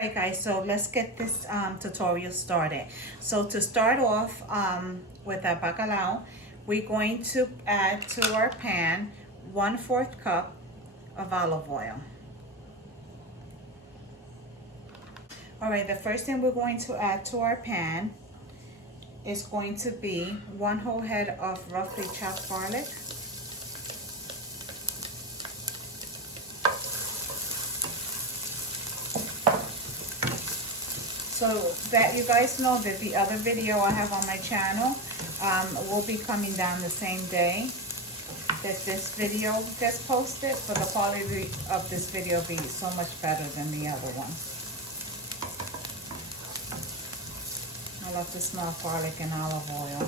Alright guys, so let's get this tutorial started. So to start off with our bacalao, we're going to add to our pan 1/4 cup of olive oil. Alright, the first thing we're going to add to our pan is going to be 1 whole head of roughly chopped garlic. So that you guys know that the other video I have on my channel will be coming down the same day that this video gets posted, but the quality of this video will be so much better than the other one. I love to smell garlic and olive oil.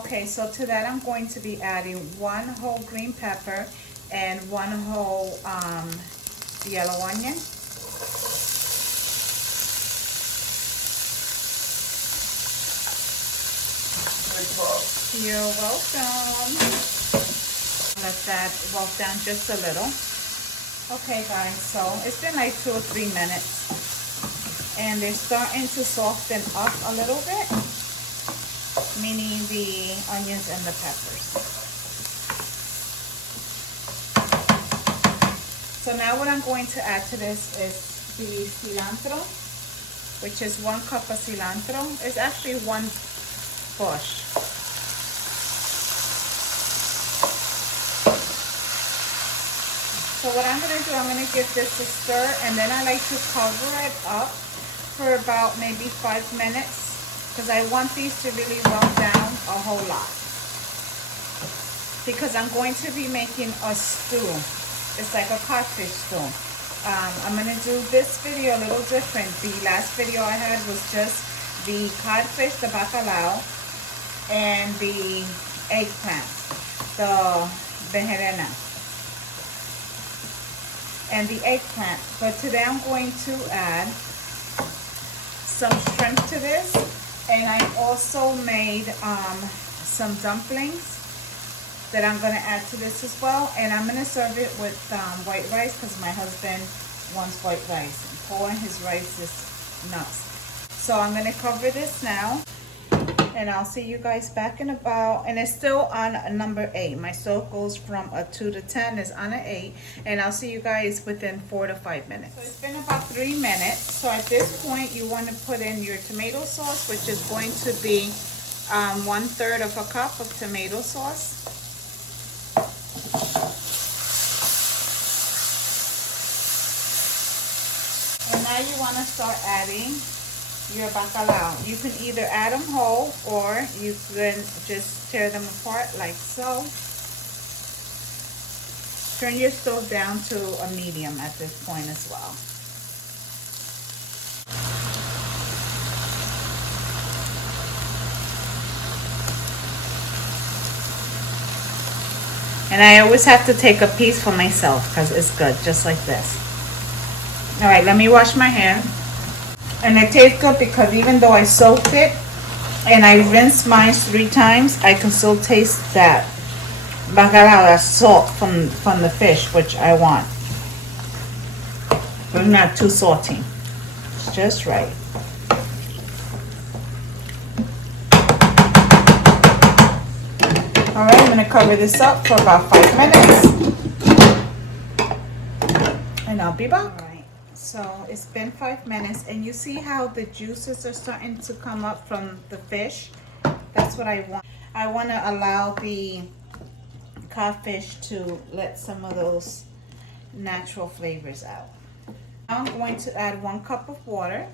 Okay, so to that I'm going to be adding 1 whole green pepper and 1 whole yellow onion. You're welcome. Let that walk down just a little. Okay guys, so it's been like 2 or 3 minutes and they're starting to soften up a little bit, meaning the onions and the peppers. So now what I'm going to add to this is the cilantro, which is 1 cup of cilantro. It's actually 1 bush. So what I'm going to do, I'm going to give this a stir, and then I like to cover it up for about maybe 5 minutes because I want these to really well down a whole lot. Because I'm going to be making a stew. It's like a codfish stew. I'm going to do this video a little different. The last video I had was just the codfish, the bacalao, and the eggplant, the berenjena, and the eggplant. But today I'm going to add some shrimp to this, and I also made some dumplings that I'm going to add to this as well, and I'm going to serve it with white rice because my husband wants white rice. Pouring his rice is nuts. So I'm going to cover this now, and I'll see you guys back in about, and it's still on number 8. My stove goes from a 2 to 10, is on an 8, and I'll see you guys within 4 to 5 minutes. So it's been about 3 minutes. So at this point you want to put in your tomato sauce, which is going to be 1/3 of a cup of tomato sauce. And now you want to start adding your bacalao. You can either add them whole or you can just tear them apart like so. Turn your stove down to a medium at this point as well. And I always have to take a piece for myself because it's good, just like this. All right, let me wash my hand. And it tastes good because even though I soaked it and I rinsed mine 3 times, I can still taste that bacalao, that salt from the fish, which I want. But not too salty. It's just right. All right, I'm going to cover this up for about 5 minutes. And I'll be back. So it's been 5 minutes, and you see how the juices are starting to come up from the fish. That's what I want. I want to allow the codfish to let some of those natural flavors out. Now I'm going to add 1 cup of water.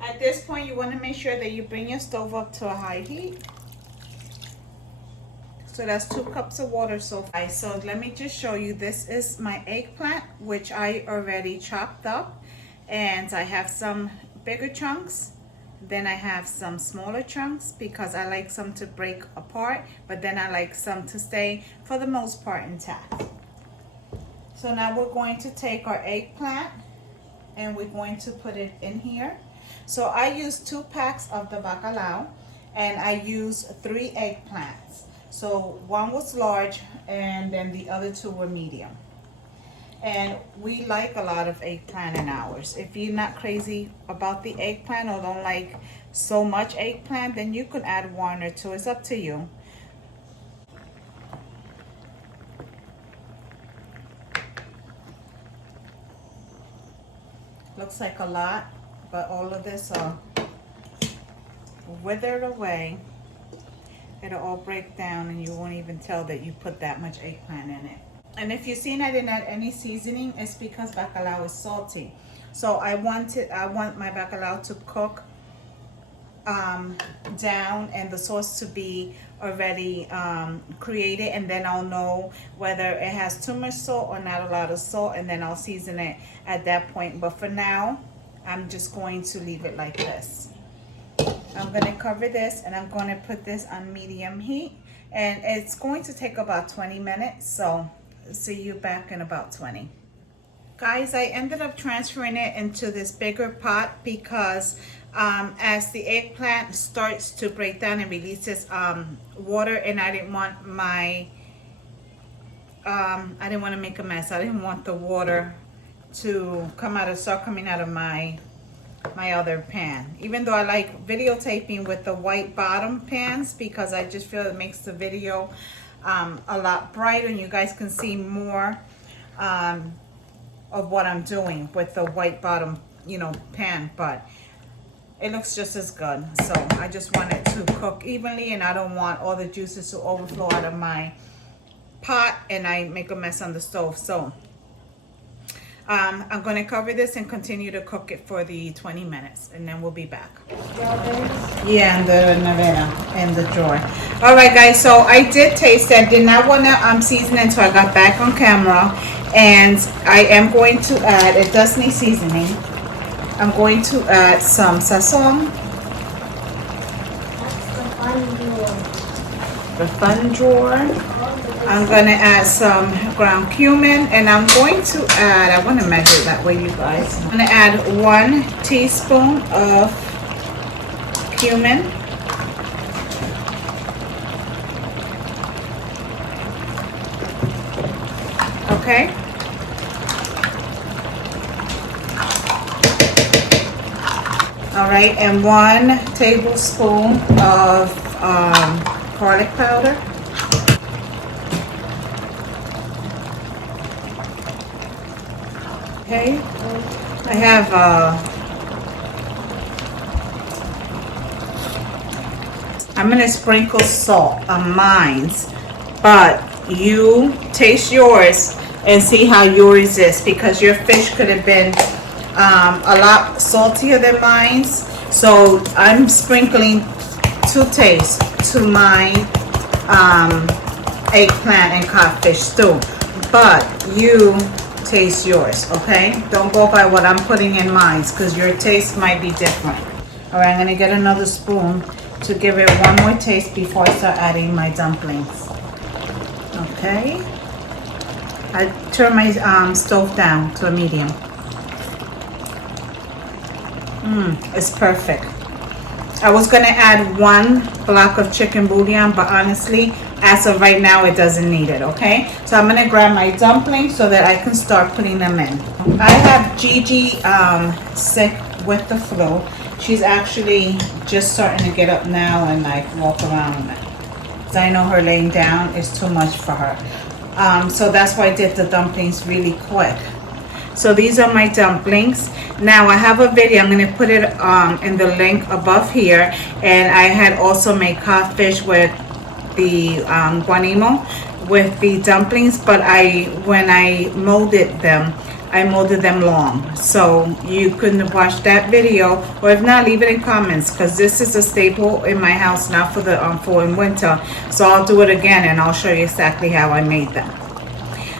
At this point you want to make sure that you bring your stove up to a high heat. So that's 2 cups of water so far. So let me just show you, this is my eggplant, which I already chopped up. And I have some bigger chunks. Then I have some smaller chunks because I like some to break apart. But then I like some to stay, for the most part, intact. So now we're going to take our eggplant and we're going to put it in here. So I use 2 packs of the bacalao and I use 3 eggplants. So one was large and then the other two were medium. And we like a lot of eggplant in ours. If you're not crazy about the eggplant or don't like so much eggplant, then you could add one or two. It's up to you. Looks like a lot, but all of this are withered away. It'll all break down and you won't even tell that you put that much eggplant in it. And if you've seen I didn't add any seasoning, it's because bacalao is salty. So I want my bacalao to cook down and the sauce to be already created, and then I'll know whether it has too much salt or not a lot of salt, and then I'll season it at that point. But for now, I'm just going to leave it like this. I'm going to cover this and I'm going to put this on medium heat, and it's going to take about 20 minutes. So see you back in about 20. Guys, I ended up transferring it into this bigger pot because as the eggplant starts to break down and releases water, and I didn't want my I didn't want to make a mess. I didn't want the water to start coming out of my other pan. Even though I like videotaping with the white bottom pans because I just feel it makes the video a lot brighter and you guys can see more of what I'm doing with the white bottom, you know, pan, but it looks just as good. So I just want it to cook evenly, and I don't want all the juices to overflow out of my pot and I make a mess on the stove. So I'm going to cover this and continue to cook it for the 20 minutes, and then we'll be back. Yeah, in the nevera, in the drawer. All right, guys, so I did taste it. I did not want to season it until I got back on camera, and I am going to add, it does need seasoning. I'm going to add some sazon. The fun drawer. I'm going to add some ground cumin, and I'm going to add, I want to measure it that way, you guys. I'm going to add 1 teaspoon of cumin. Okay. All right, and 1 tablespoon of garlic powder. Okay, I have I'm gonna sprinkle salt on mine, but you taste yours and see how yours is, because your fish could have been a lot saltier than mine. So I'm sprinkling to taste to my eggplant and codfish stew, but you taste yours, okay? Don't go by what I'm putting in mine, because your taste might be different. All right, I'm gonna get another spoon to give it one more taste before I start adding my dumplings. Okay, I turn my stove down to a medium. It's perfect. I was gonna add 1 block of chicken bouillon, but honestly, as of right now, it doesn't need it, okay? So I'm gonna grab my dumplings so that I can start putting them in. I have Gigi sick with the flu. She's actually just starting to get up now and like walk around. So I know her laying down is too much for her. So that's why I did the dumplings really quick. So these are my dumplings. Now I have a video, I'm going to put it in the link above here, and I had also made codfish with the guanimo with the dumplings, but when I molded them, I molded them long. So you couldn't watch that video, or if not, leave it in comments, because this is a staple in my house now for the fall and winter. So I'll do it again and I'll show you exactly how I made them.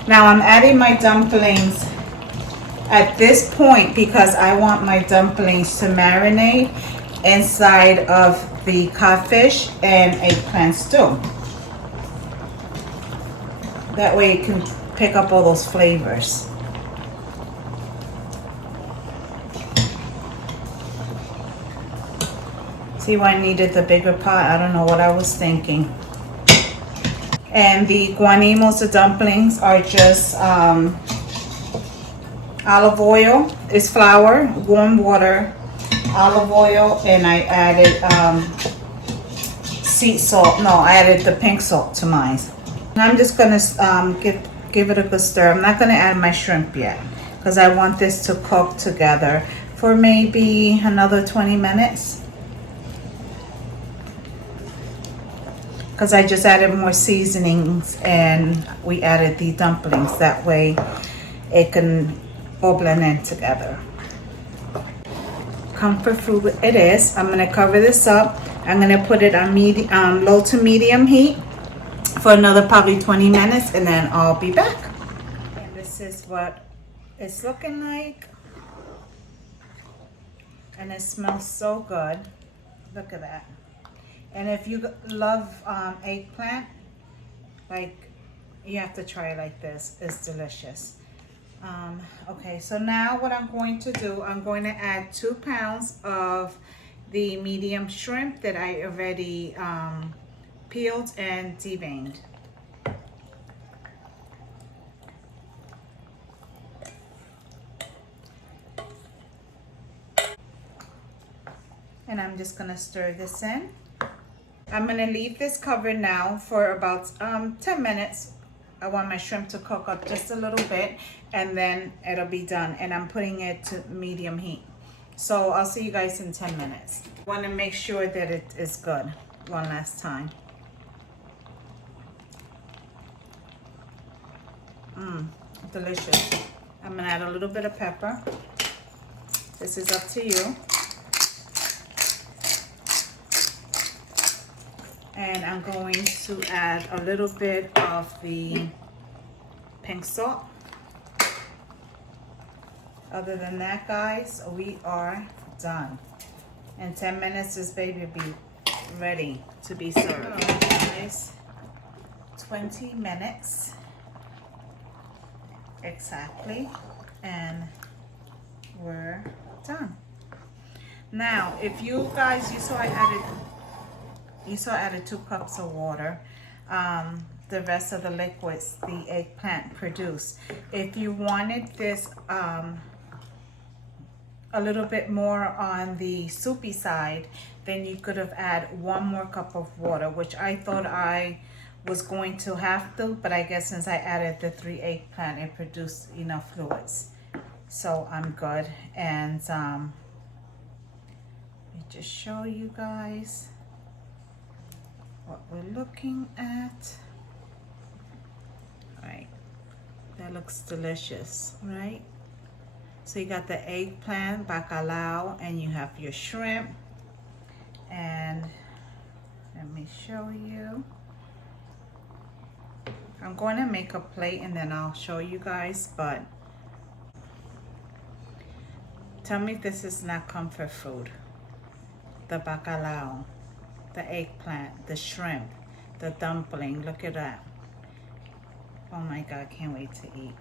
Now I'm adding my dumplings at this point because I want my dumplings to marinate inside of the codfish and eggplant stew. That way it can pick up all those flavors. See why I needed the bigger pot? I don't know what I was thinking. And the guanimos, the dumplings, are just olive oil. It's flour, warm water, olive oil, and I added sea salt. No, I added the pink salt to mine. I'm just gonna give it a good stir. I'm not gonna add my shrimp yet because I want this to cook together for maybe another 20 minutes. Because I just added more seasonings and we added the dumplings. That way it can all blend in together. Comfort food it is. I'm gonna cover this up. I'm gonna put it on low to medium heat for another probably 20 minutes, and then I'll be back. And this is what it's looking like. And it smells so good. Look at that. And if you love eggplant, like, you have to try it like this. It's delicious. Okay, so now what I'm going to do, I'm going to add 2 pounds of the medium shrimp that I already peeled and deveined. And I'm just gonna stir this in. I'm gonna leave this covered now for about 10 minutes. I want my shrimp to cook up just a little bit, and then it'll be done. And I'm putting it to medium heat. So I'll see you guys in 10 minutes. I want to make sure that it is good one last time. Delicious. I'm gonna add a little bit of pepper. This is up to you. And I'm going to add a little bit of the pink salt. Other than that, guys, we are done. In 10 minutes, this baby will be ready to be served. Guys, 20 minutes exactly, and we're done. Now, if you guys, you saw I added 2 cups of water. The rest of the liquids the eggplant produced. If you wanted this a little bit more on the soupy side, then you could have added 1 more cup of water, which I thought I was going to have to, but I guess since I added the 3 eggplant, it produced enough fluids. So I'm good. And let me just show you guys what we're looking at. All right, that looks delicious, right? So you got the eggplant, bacalao, and you have your shrimp. And let me show you. I'm going to make a plate and then I'll show you guys, but tell me if this is not comfort food. The bacalao, the eggplant, the shrimp, the dumpling, look at that. Oh my God, can't wait to eat.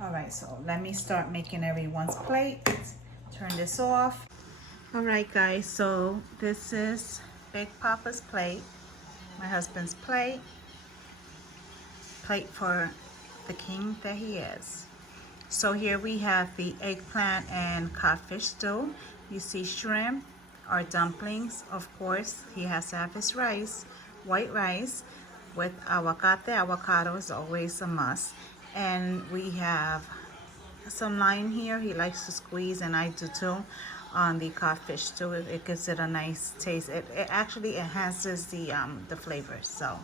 All right, so let me start making everyone's plate. Turn this off. All right, guys, so this is Big Papa's plate, my husband's plate for the king that he is. So here we have the eggplant and codfish stew. You see shrimp, our dumplings, of course. He has to have his rice, white rice with aguacate. Avocado is always a must. And we have some lime here. He likes to squeeze, and I do too, on the codfish stew. It gives it a nice taste. It actually enhances the flavor. So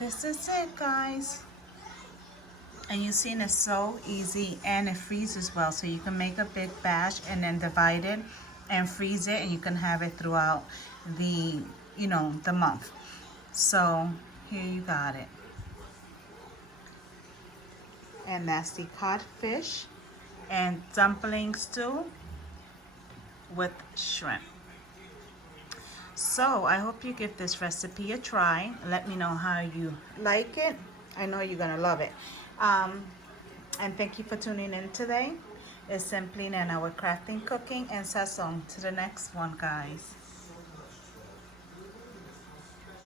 this is it, guys. And you've seen it's so easy, and it freezes well. So you can make a big batch and then divide it and freeze it, and you can have it throughout the, the month. So here you got it. And that's the codfish and dumpling stew with shrimp. So I hope you give this recipe a try. Let me know how you like it. I know you're gonna love it. And thank you for tuning in today. It's SimplyNena with crafting, cooking, and Sazon. To the next one, guys.